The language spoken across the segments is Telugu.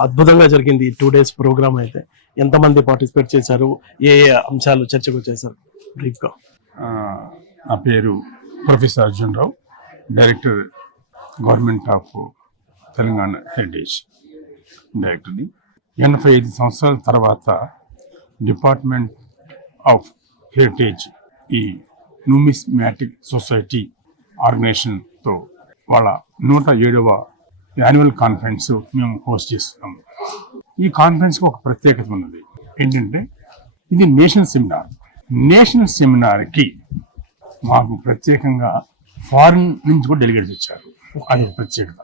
అద్భుతంగా జరిగింది 2 days ప్రోగ్రామ్. అయితే ఎంతమంది పార్టిసిపేట్ చేశారు, ఏ అంశాలు చర్చకు చేశారు బ్రీఫ్గా? నా పేరు professor Arjun Rao, director government of Telangana heritage డైరెక్టర్ని. 85 సంవత్సరాల తర్వాత డిపార్ట్మెంట్ ఆఫ్ హెరిటేజ్ ఈ న్యూమిస్మాటిక్ సొసైటీ ఆర్గనైజేషన్తో వాళ్ళ 107వ యాన్యువల్ కాన్ఫరెన్స్ మేము హోస్ట్ చేస్తున్నాము. ఈ కాన్ఫరెన్స్కి ఒక ప్రత్యేకత ఉన్నది. ఏంటంటే ఇది నేషనల్ సెమినార్. నేషనల్ సెమినార్కి మాకు ప్రత్యేకంగా ఫారిన్ నుంచి కూడా డెలిగేట్స్ వచ్చారు. అది ఒక ప్రత్యేకత.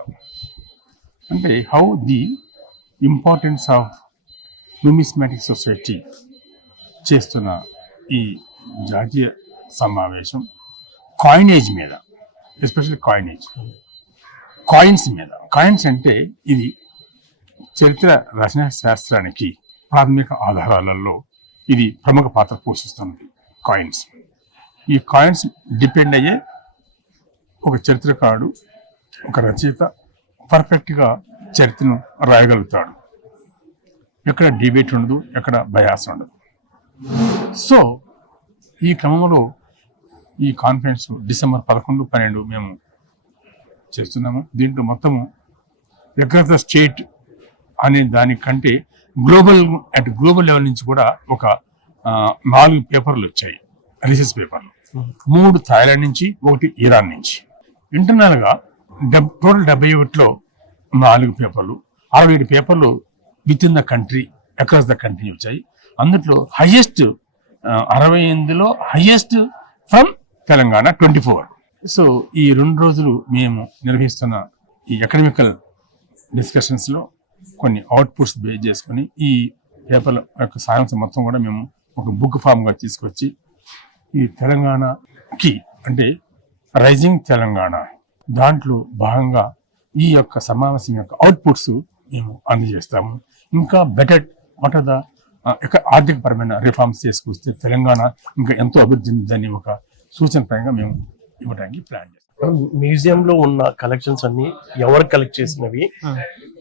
అంటే how the importance of numismatic society చేస్తున్న ఈ జాతీయ సమావేశం కాయినేజ్ మీద, ఎస్పెషల్లీ కాయిన్స్ మీద. కాయిన్స్ అంటే ఇది చరిత్ర రచన శాస్త్రానికి ప్రాథమిక ఆధారాలలో ఇది ప్రముఖ పాత్ర పోషిస్తున్నది. కాయిన్స్, ఈ కాయిన్స్ డిపెండ్ అయ్యే ఒక చరిత్రకారుడు, ఒక రచయిత పర్ఫెక్ట్గా చరిత్రను రాయగలుగుతాడు. ఎక్కడ డిబేట్ ఉండదు, ఎక్కడ బయాస్ ఉండదు. సో ఈ క్రమంలో ఈ కాన్ఫరెన్స్ డిసెంబర్ 11, 12 మేము చేస్తున్నాము. దీంట్లో మొత్తము ఎక్కడ స్టేట్ అనే దానికంటే గ్లోబల్ లెవెల్ నుంచి కూడా ఒక 4 పేపర్లు వచ్చాయి, రీసెర్చ్ పేపర్లు. 3 థాయిలాండ్ నుంచి, 1 ఇరాన్ నుంచి. ఇంటర్నల్గా టోటల్ 71లో 4 పేపర్లు, 67 పేపర్లు with in the country, across the country వచ్చాయి. అందులో హైయెస్ట్ 68లో హైయెస్ట్ ఫ్రమ్ తెలంగాణ 24. సో ఈ 2 రోజులు మేము నిర్వహిస్తున్న ఈ ఎకడమికల్ డిస్కషన్స్లో కొన్ని అవుట్పుట్స్ బేస్ చేసుకొని ఈ పేపర్ల యొక్క సారాంశం మొత్తం కూడా మేము ఒక బుక్ ఫామ్గా తీసుకొచ్చి ఈ తెలంగాణకి అంటే రైజింగ్ తెలంగాణ దాంట్లో భాగంగా ఈ యొక్క సమావేశం యొక్క అవుట్పుట్స్ మేము అందజేస్తాము. ఇంకా బెటర్ వాట్ ఆర్ ద ఆర్థికపరమైన రిఫార్మ్స్ చేసుకొస్తే తెలంగాణ ఇంకా ఎంతో అభివృద్ధి చెందిందని ఒక సూచన పరంగా మేము ఇవ్వడానికి ప్లాన్ చేస్తాం. మ్యూజియం లో ఉన్న కలెక్షన్స్ అన్ని ఎవరు కలెక్ట్ చేసినవి,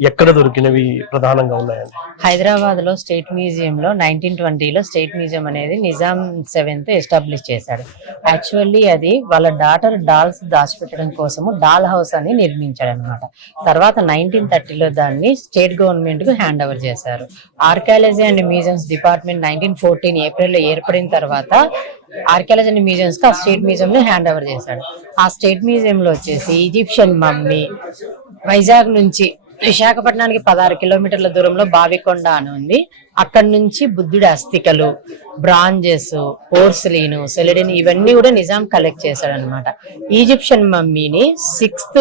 ఎక్కడ దొరికినవి ప్రధానంగా ఉన్నాయండి? హైదరాబాద్ లో స్టేట్ మ్యూజియం లో 1920లో స్టేట్ మ్యూజియం అనేది నిజాం 7th ఎస్టాబ్లిష్ చేశారు. యాక్చువల్లీ అది వాళ్ళ డాటర్ డాల్స్ దాచిపెట్టడం కోసము డాల్ హౌస్ అని నిర్మించాడు అనమాట. తర్వాత 1930లో దాన్ని స్టేట్ గవర్నమెంట్ కు హ్యాండ్ ఓవర్ చేశారు. ఆర్కియాలజీ అండ్ మ్యూజియంస్ డిపార్ట్మెంట్ 1914 ఏప్రిల్లో ఏర్పడిన తర్వాత ఆర్కియాలజీ అండ్ మ్యూజియంస్ కి ఆ స్టేట్ మ్యూజియం ని హ్యాండ్ ఓవర్ చేశాడు. ఆ స్టేట్ మ్యూజియం లో వచ్చేసి ఈజిప్షియన్ మమ్మీ, వైజాగ్ నుంచి విశాఖపట్నానికి 16 కిలోమీటర్ల దూరంలో బావికొండ అని ఉంది. అక్కడి నుంచి బుద్ధుడి అస్థికలు, బ్రాంజెస్, పోర్సిలిన్, సెలెడిన్ ఇవన్నీ కూడా నిజాం కలెక్ట్ చేశాడు అనమాట. ఈజిప్షియన్ మమ్మీని 6th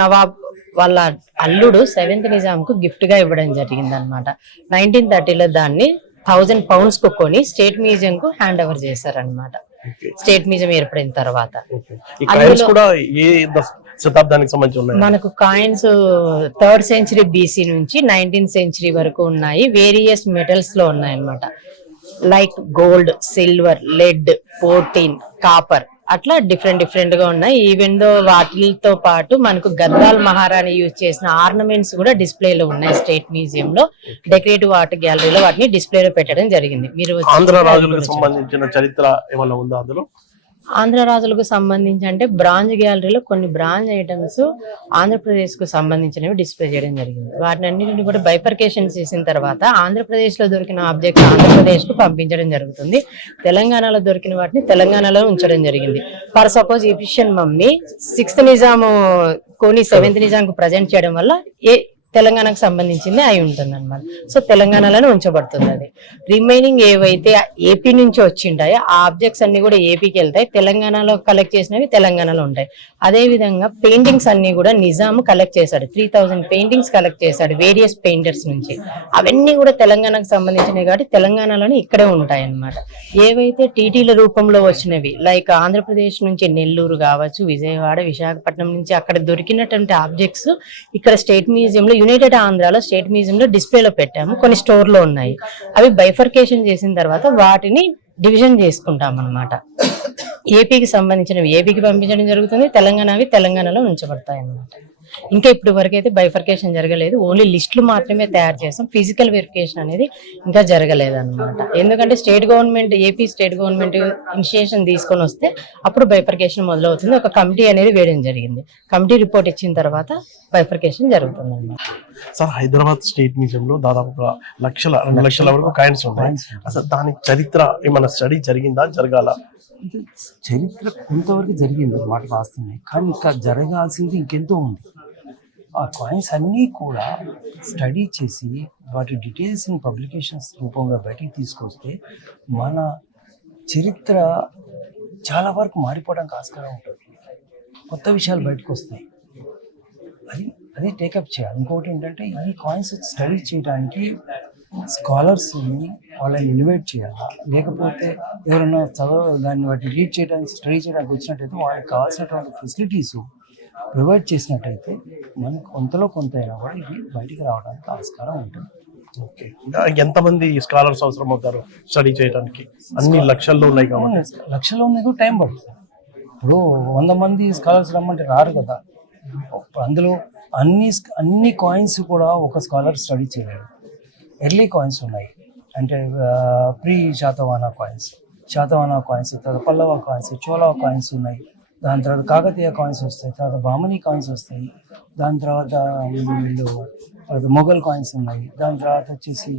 నవాబ్ వాళ్ళ అల్లుడు 7th నిజాం కు గిఫ్ట్ గా ఇవ్వడం జరిగింది అనమాట. 1930లో దాన్ని 1000 pounds కు కొని స్టేట్ మ్యూజియం కు హ్యాండ్ ఓవర్ చేశారనమాట. స్టేట్ మ్యూజియం ఏర్పడిన తర్వాత శతాబ్దానికి సంబంధించి ఉన్నాయి. మనకు కాయిన్స్ 3rd century BC నుంచి 19th century వరకు ఉన్నాయి. వేరియస్ మెటల్స్ లో ఉన్నాయి అన్నమాట. లైక్ గోల్డ్, సిల్వర్, లెడ్, పోర్టిన్, కాపర్ అట్లా డిఫరెంట్ గా ఉన్నాయి. ఈవెన్ దో వాటితో పాటు మనకు గద్వాల్ మహారాణి యూజ్ చేసిన ఆర్నమెంట్స్ కూడా డిస్ప్లేలో ఉన్నాయి. స్టేట్ మ్యూజియం లో డెకరేటివ్ ఆర్ట్ గ్యాలరీలో వాటిని డిస్ప్లేలో పెట్టడం జరిగింది. మీరు ఆంధ్ర రాజులకు సంబంధించిన చరిత్ర ఏమైనా ఉందా అందులో? ఆంధ్ర రాజులకు సంబంధించి అంటే బ్రాంజ్ గ్యాలరీలో కొన్ని బ్రాంజ్ ఐటమ్స్ ఆంధ్రప్రదేశ్ కు సంబంధించినవి డిస్ప్లే చేయడం జరిగింది. వాటిని అన్నింటిని కూడా బైఫర్కేషన్ చేసిన తర్వాత ఆంధ్రప్రదేశ్ లో దొరికిన ఆబ్జెక్ట్స్ ఆంధ్రప్రదేశ్ కు పంపించడం జరుగుతుంది. తెలంగాణలో దొరికిన వాటిని తెలంగాణలో ఉంచడం జరిగింది. For suppose Egyptian mummy 6th Nizam కొని 7th నిజాం కు ప్రజెంట్ చేయడం వల్ల తెలంగాణకు సంబంధించింది అయి ఉంటుంది అనమాట. సో తెలంగాణలోనే ఉంచబడుతుంది. అది రిమైనింగ్ ఏవైతే ఏపీ నుంచి వచ్చింటాయో ఆ ఆబ్జెక్ట్స్ అన్ని కూడా ఏపీకి వెళ్తాయి. తెలంగాణలో కలెక్ట్ చేసినవి తెలంగాణలో ఉంటాయి. అదే విధంగా పెయింటింగ్స్ అన్ని కూడా నిజాము కలెక్ట్ చేశాడు. 3000 పెయింటింగ్స్ కలెక్ట్ చేశాడు వేరియస్ పెయింటర్స్ నుంచి. అవన్నీ కూడా తెలంగాణకు సంబంధించినవి కాబట్టి తెలంగాణలోనే ఇక్కడే ఉంటాయి అన్నమాట. ఏవైతే టీటీల రూపంలో వచ్చినవి లైక్ ఆంధ్రప్రదేశ్ నుంచి నెల్లూరు కావచ్చు, విజయవాడ, విశాఖపట్నం నుంచి అక్కడ దొరికినటువంటి ఆబ్జెక్ట్స్ ఇక్కడ స్టేట్ మ్యూజియంలో యునైటెడ్ ఆంధ్రాలో స్టేట్ మ్యూజియం లో డిస్ప్లేలో పెట్టాము. కొన్ని స్టోర్ లో ఉన్నాయి. అవి బైఫర్కేషన్ చేసిన తర్వాత వాటిని డివిజన్ చేసుకుంటాం అన్నమాట. ఏపీకి సంబంధించినవి ఏపీకి పంపించడం జరుగుతుంది, తెలంగాణవి తెలంగాణలో ఉంచబడతాయి అన్నమాట. ఇంకా ఇప్పుడు వరకు అయితే బైఫర్కేషన్ జరగలేదు. ఓన్లీ లిస్టులు మాత్రమే తయారు చేస్తాం. ఫిజికల్ వెరిఫికేషన్ అనేది ఇంకా జరగలేదు అనమాట. ఎందుకంటే ఏపీ స్టేట్ గవర్నమెంట్ ఇనిషియేషన్ తీసుకొని వస్తే అప్పుడు బైఫర్కేషన్ మొదలవుతుంది. ఒక కమిటీ అనేది వేయడం జరిగింది. కమిటీ రిపోర్ట్ ఇచ్చిన తర్వాత బైఫర్కేషన్ జరుగుతుంది అన్నమాట. సార్, హైదరాబాద్ స్టేట్ మ్యూజియం లో దాదాపు 2 లక్షల వరకు కాయిన్స్ ఉన్నాయి. అసలు దాని చరిత్ర ఏమైనా స్టడీ జరిగిందా, జరగాల? ఇది చరిత్ర కొంతవరకు జరిగింది మాట వాస్తవమే, కానీ ఇంకా జరగాల్సింది ఇంకెంతో ఉంది. ఆ కాయిన్స్ అన్నీ కూడా స్టడీ చేసి వాటి డీటెయిల్స్ని పబ్లికేషన్స్ రూపంలో బయటికి తీసుకొస్తే మన చరిత్ర చాలా వరకు మారిపోవడానికి ఆస్కారం ఉంటుంది. కొత్త విషయాలు బయటకు వస్తాయి. అది టేకప్ చేయాలి. ఇంకోటి ఏంటంటే ఈ కాయిన్స్ స్టడీ చేయడానికి స్కాలర్స్ని వాళ్ళని ఇన్వైట్ చేయాలా, లేకపోతే ఎవరైనా దాన్ని వాటిని రీడ్ చేయడానికి స్టడీ చేయడానికి వచ్చినట్టయితే వాళ్ళకి కావాల్సినటువంటి ఫెసిలిటీస్ ప్రొవైడ్ చేసినట్టయితే మనకు కొంతలో కొంత అయినా కూడా ఇది బయటికి రావడానికి ఆస్కారం ఉంటుంది. ఓకే, ఎంతమంది స్కాలర్స్ అవసరం అవుతారు స్టడీ చేయడానికి? అన్ని లక్షల్లో ఉన్నాయి కాబట్టి. లక్షల్లో ఉన్నాయి కూడా టైం పడుతుంది. ఇప్పుడు 100 మంది స్కాలర్స్ రమ్మంటే రారు కదా. అందులో అన్ని కాయిన్స్ కూడా ఒక స్కాలర్ స్టడీ చేయలేరు. ఎర్లీ కాయిన్స్ ఉన్నాయి, అంటే ప్రీ శాతవాహన కాయిన్స్, తర్వాత పల్లవ కాయిన్స్, చోళ కాయిన్స్ ఉన్నాయి. దాని తర్వాత కాకతీయ కాయిన్స్ వస్తాయి, తర్వాత బామనీ కాయిన్స్ వస్తాయి, దాని తర్వాత మొఘల్ కాయిన్స్ ఉన్నాయి, దాని తర్వాత వచ్చేసి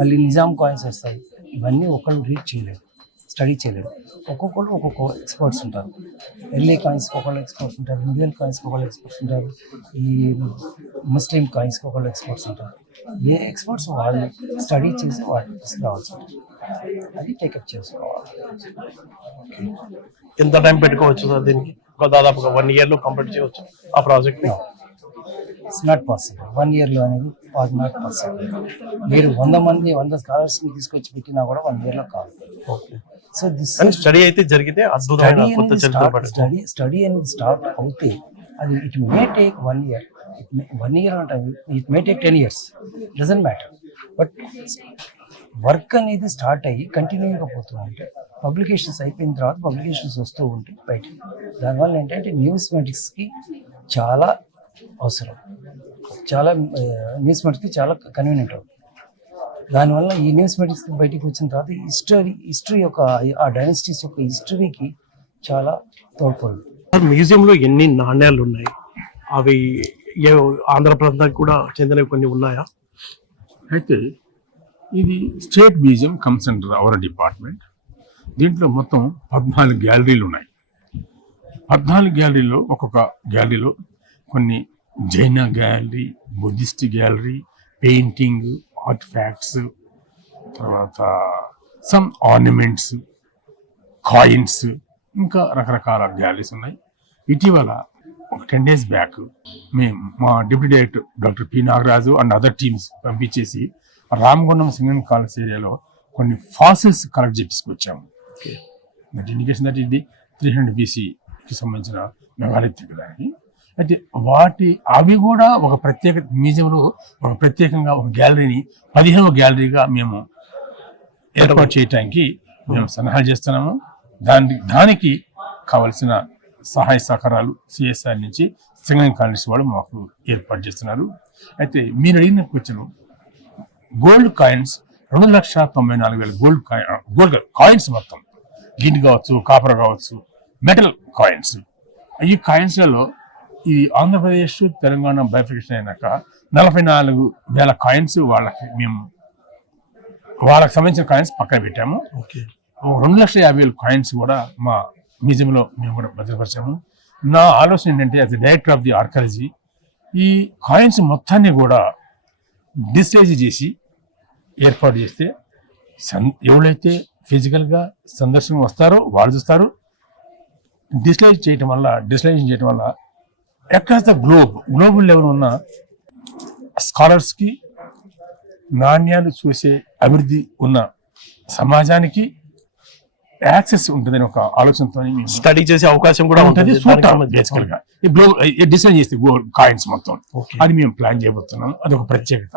మళ్ళీ నిజాం కాయిన్స్ వస్తాయి. ఇవన్నీ ఒకళ్ళు రీడ్ చేయలేరు, స్టడీ చేయలేరు. ఒక్కొక్కళ్ళు ఒక్కొక్క ఎక్స్పర్ట్స్ ఉంటారు. ఎర్లీ కాయిన్స్కి ఒకళ్ళు ఎక్స్పర్ట్స్ ఉంటారు, మిడిల్ కాయిన్స్కి ఒకళ్ళు ఎక్స్పర్ట్స్ ఉంటారు, ఈ ముస్లిం కాయిన్స్కి ఒకళ్ళు ఎక్స్పర్ట్స్ ఉంటారు. ఏ ఎక్స్పర్ట్స్ వాళ్ళు స్టడీ చేసి వాళ్ళు తీసుకురావాల్సి ఉంటుంది. అది టేకప్ చేసుకోవాలి. ఎంత టైం పెట్టుకోవచ్చు సార్ దీనికి? దాదాపుగా 1 year లో కంప్లీట్ చేయవచ్చు ఆ ప్రాజెక్ట్? It's not possible. 1 yearలో అనేది నాట్ పాసిబుల్. మీరు 100 స్కాలర్స్ని తీసుకొచ్చి పెట్టినా కూడా 1 yearలో కాదు. ఓకే, సో దిస్ స్టడీ అయితే జరిగితే అద్భుతమైన కొత్త చరిత్ర స్టడీ అనేది స్టార్ట్ అవుతే అది it may take 1 year. 1 year అంటే it may take 10 years, doesn't matter. But work అనేది స్టార్ట్ అయ్యి కంటిన్యూగా పోతూ ఉంటే, పబ్లికేషన్స్ అయిపోయిన తర్వాత పబ్లికేషన్స్ వస్తూ ఉంటాయి బయటికి. దానివల్ల ఏంటంటే న్యూస్మెటిక్స్కి చాలా అవసరం, న్యూస్మెటిక్స్కి చాలా కన్వీనియంట్ అవుతుంది. దానివల్ల ఈ న్యూస్మెటిక్స్ బయటికి వచ్చిన తర్వాత హిస్టరీ యొక్క ఆ డైనస్టీస్ యొక్క హిస్టరీకి చాలా తోడ్పడుతుంది. మ్యూజియంలో ఎన్ని నాణ్యాలు ఉన్నాయి? అవి ఆంధ్రప్రదేశ్ కూడా చెందినవి కొన్ని ఉన్నాయా? అయితే ఇది state museum comes under our department. దీంట్లో మొత్తం 14 గ్యాలరీలు ఉన్నాయి. 14 గ్యాలరీలో ఒక్కొక్క గ్యాలరీలో కొన్ని Jain gallery, Buddhist gallery, painting, art facts, తర్వాత సమ్ ఆర్నమెంట్స్, కాయిన్స్, ఇంకా రకరకాల గ్యాలరీస్ ఉన్నాయి. ఇటీవల ఒక 10 days బ్యాక్ మేము మా deputy director doctor P Nagaraju and other teams పంపించేసి రామగుండం సింగన్ కాలేజ్ ఏరియాలో కొన్ని ఫాసిల్స్ కలెక్ట్ చేసుకొచ్చాము. దట్ ఇండికేషన్ దట్ ఇది 300 BCకి సంబంధించిన మెగాలిథిక్ దానికి. అయితే అవి కూడా ఒక ప్రత్యేక మ్యూజియంలో ఒక ప్రత్యేకంగా ఒక గ్యాలరీని 15వ గ్యాలరీగా మేము ఏర్పాటు చేయడానికి మేము సలహాలు చేస్తున్నాము. దానికి కావలసిన సహాయ సహకారాలు సిఎస్ఆర్ నుంచి సింగన్ కాలేజ్ వాళ్ళు మాకు ఏర్పాటు చేస్తున్నారు. అయితే మీరు అడిగిన question, gold coins 2,94,000 gold coins మొత్తం, గిట్ కావచ్చు, కాపర్ కావచ్చు, మెటల్ కాయిన్స్. ఈ కాయిన్స్లలో ఈ ఆంధ్రప్రదేశ్ తెలంగాణ బైఫికేషన్ అయినాక 44,000 కాయిన్స్ వాళ్ళకి సంబంధించిన కాయిన్స్ పక్కన పెట్టాము. 2,50,000 కాయిన్స్ కూడా మా మ్యూజియంలో మేము కూడా భద్రపరిచాము. నా ఆలోచన ఏంటంటే as director of the archaeology ఈ కాయిన్స్ మొత్తాన్ని కూడా డిస్ప్లే చేసి ఏర్పాటు చేస్తే ఎవరైతే ఫిజికల్గా సందర్శనం వస్తారో వాళ్ళు చూస్తారు. డిస్ప్లేషన్ చేయటం వల్ల అక్రాస్ ద గ్లోబల్ లెవెల్ ఉన్న స్కాలర్స్కి, నాణ్యాలు చూసే అభివృద్ధి ఉన్న సమాజానికి యాక్సెస్ ఉంటుందని ఒక ఆలోచనతో స్టడీ చేసే అవకాశం కూడా ఉంటుంది. బేసికల్గా డిజైన్ చేస్తే కాయిన్స్ మొత్తం అది మేము ప్లాన్ చేయబోతున్నాం. అది ఒక ప్రత్యేకత.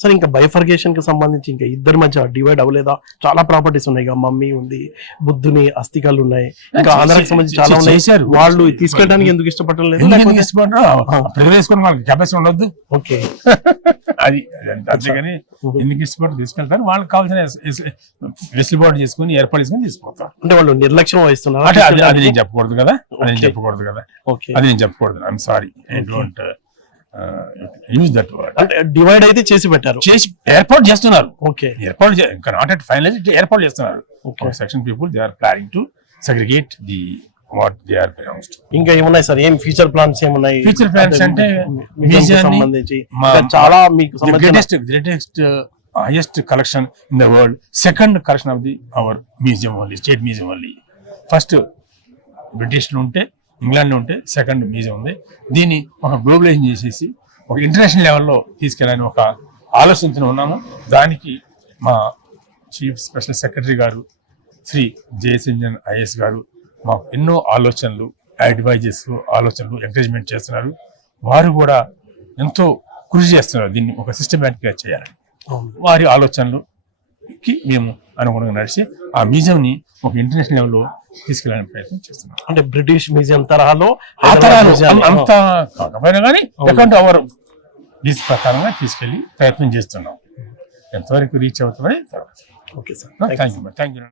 సార్ ఇంకా బైఫర్గేషన్ కి సంబంధించి ఇంకా ఇద్దరి మధ్య డివైడ్ అవ్వలేదా? చాలా ప్రాపర్టీస్ ఉన్నాయి, మమ్మీ ఉంది, బుద్ధుని అస్థికలు ఉన్నాయి, ఇంకా ఆంధ్రాకి సంబంధించి చాలా ఉన్నాయి. చేశారు. వాళ్ళు తీసుకెళ్ళడానికి ఎందుకు ఇష్టపడటం లేదు? ఎందుకు ఇష్టపడరు? ప్రిపేర్ చేసుకుని వాళ్ళకి కెపాసిటీ ఉండొద్దు. ఓకే. అది అంతేగాని ఎందుకు ఇష్టపడి తీసుకెళ్తారు, వాళ్ళకి కావాల్సిన వెసులుబాటు చేసుకుని ఏర్పాటు చేసుకుని తీసుకుపోతారు. అంటే వాళ్ళు నిర్లక్ష్యం వహిస్తున్నారు. అంటే అది నేను చెప్పకూడదు కదా, అది నేను చెప్పకూడదు కదా, ఓకే. అది నేను చెప్పకూడదు. I'm sorry, I don't use that word. అంటే డివైడ్ అయితే చేసి పెట్టారు, చేసి ఏర్పాటు చేస్తున్నారు. ఓకే. ఏర్పాటు ఇంకా నాట్ అట్ ఫైనలైజ్, ఏర్పాటు చేస్తున్నారు. Okay. Section people they are planning to segregate the what they are belongs to. ఇంకా ఏమున్నాయి సార్? ఏం ఫ్యూచర్ ప్లాన్స్ ఏమున్నాయి? ఫ్యూచర్ ప్లాన్స్ అంటే మ్యూజియంకి సంబంధించి ఇంకా చాలా మీకు సంబంధించిన greatest highest collection in the world, second collection of the our museum only, state museum only. First British లో ఉంటే, ఇంగ్లాండ్ లో ఉంటే సెకండ్ మ్యూజియం ఉంది. దీన్ని ఒక గ్లోబలైజేషన్ చేసేసి ఒక ఇంటర్నేషనల్ లెవెల్లో తీసుకెళ్ళాలని ఒక ఆలోచనతో ఉన్నాము. దానికి మా చీఫ్ స్పెషల్ సెక్రటరీ గారు శ్రీ జయసింజన్ ఐఎస్ గారు మాకు ఎన్నో ఆలోచనలు, అడ్వైజెస్, ఆలోచనలు ఎంకరేజ్మెంట్ చేస్తున్నారు. వారు కూడా ఎంతో కృషి చేస్తున్నారు దీన్ని ఒక సిస్టమేటిక్గా చేయాలని. వారి ఆలోచనలుకి మేము అనుగుణంగా నడిచి ఆ మ్యూజియంని ఒక ఇంటర్నేషనల్ లెవెల్లో తీసుకెళ్ళడానికి ప్రయత్నం చేస్తున్నాం. అంటే బ్రిటిష్ మ్యూజియం తరహాలో ఆ తరాలు అంత కాకపోయినా కానీ అకౌంట్ అవర్ దీని ప్రకారంగా తీసుకెళ్లి ప్రయత్నం చేస్తున్నాం. ఎంతవరకు రీచ్ అవుతుందని తర్వాత. Okay sir, thank you.